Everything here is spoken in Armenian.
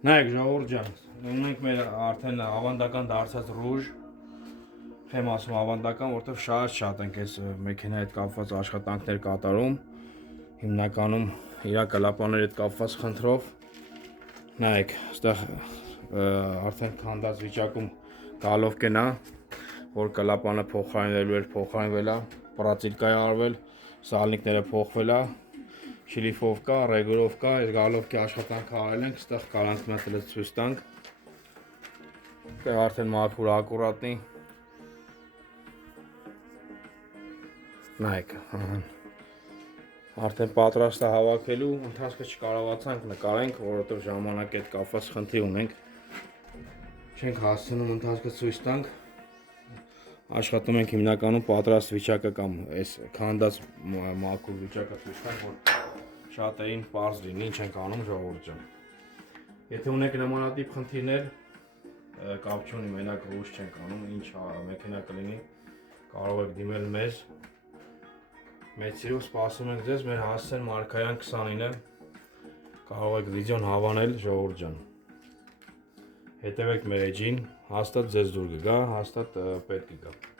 Նայեք ժողովուրդ ջան, ունենք մեր արդեն ավանդական դարձած ռուժ, խեմ ասում ավանդական, որտեղ շատ ենք այս մեքենայի հետ կապված աշխատանքներ կատարում, հիմնականում իր կլապաների հետ կապված խնդրով, նայեք, այստեղ արդեն քանդած վիճակում գալովկեն է, որ կլապանը փոխարինվելու էր, փոխարինվել է, պրացիկա է արվել, սալնիկները փոխվել է, շլիֆովկա, ռեգուլովկա, այս գալովկի աշխատանքը արել ենք, այստեղ կարանք մտել ցույց տանք, այստեղ արդեն մաքուր ակուրատնի, նայեք, արդեն պատրաստ է հավաքելու, ընթացքը չկարողացանք նկարենք, որովհետև ժամանակի հետ կապված խնդիր ունենք, չենք հասցնում ընթացքը ցույց տանք, աշխատում ենք հիմնականում պատրաստ վիճակը կամ այս քանդած մաքուր վիճակը ցույց տանք, որ շատերին պարզ լինի, ինչ ենք անում ժողովուրդ ջան։ Եթե ունեք նմանատիպ խնդիրներ, կապ չունի, մենակ ռուժ չենք անում, ինչ մեքենա կլինի, կարող եք դիմել մեզ։ Մեծ սիրով սպասում ենք ձեզ, մեր հասցեն Մարգարյան 29-ը, կարող եք վիդեոն հավանել ժողովուրդ ջան։ Հետևեք մեր էջին, հաստատ ձեզ դուր կգա, հաստատ պետք կգա։